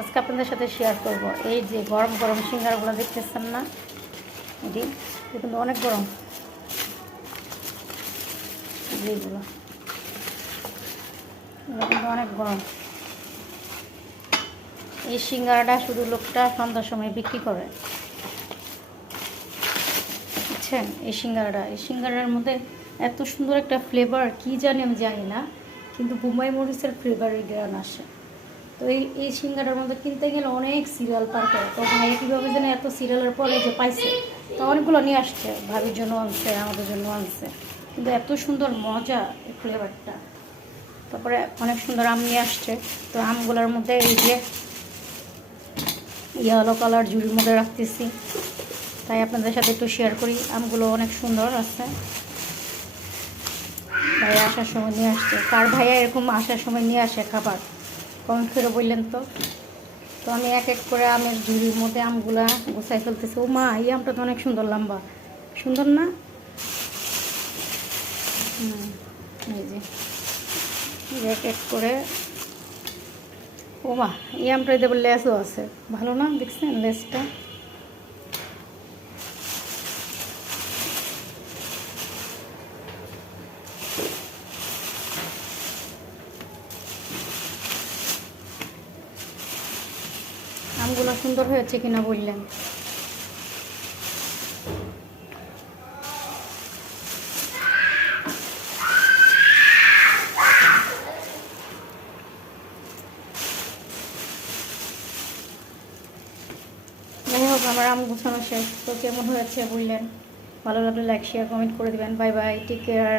আজকে আপনাদের সাথে শেয়ার করব এই যে গরম গরম সিঙ্গারাগুলো দেখতেছেন না, এটি কিন্তু অনেক গরম। যেগুলো কিন্তু অনেক গরম। এই সিঙ্গারাটা শুধু লোকটা সন্ধ্যার সময় বিক্রি করে, বুঝছেন? এই সিঙ্গারার মধ্যে এত সুন্দর একটা ফ্লেভার, কি জানি আমি জানি না, কিন্তু বোম্বাই মরিচের ফ্লেভারের গ্রান আসে। তো এই সিঙ্গারার মধ্যে কিনতে গেলে অনেক সিরিয়াল পার করে। তো ভাইয়া কীভাবে যেন এত সিরিয়ালের পরে যে পাইছে, তো অনেকগুলো নিয়ে আসছে, ভাবির জন্য আনছে, আমাদের জন্য আনছে, কিন্তু এত সুন্দর মজা এই ফ্লেভারটা। তারপরে অনেক সুন্দর আম নিয়ে আসছে। তো আমগুলোর মধ্যে এই যে ইয়েলো কালার ঝুড়ির মধ্যে রাখতেছি, তাই আপনাদের সাথে একটু শেয়ার করি। আমগুলো অনেক সুন্দর আছে, ভাইয়া আসার সময় নিয়ে আসছে। কার ভাইয়া এরকম আসার সময় নিয়ে আসে খাবার, কমেন্ট করে বললেন তো। তো আমি এক এক করে আমের ঝুড়ির মধ্যে আমগুলা গোছাই ফেলতেছি। ও মা, এই আমটা তো অনেক সুন্দর, লম্বা, সুন্দর না? এই যে এক এক করে। ও মা, এই আমটা দেবো, লেসও আছে, ভালো না? দেখছেন লেসটা? আমগুলো সুন্দর হয়েছে কিনা বললেন। যাই হোক, আমার আম গোছানো শেষ। তো কেমন হয়েছে বললেন, ভালো লাগলে লাইক শেয়ার কমেন্ট করে দেবেন। Bye bye, take care.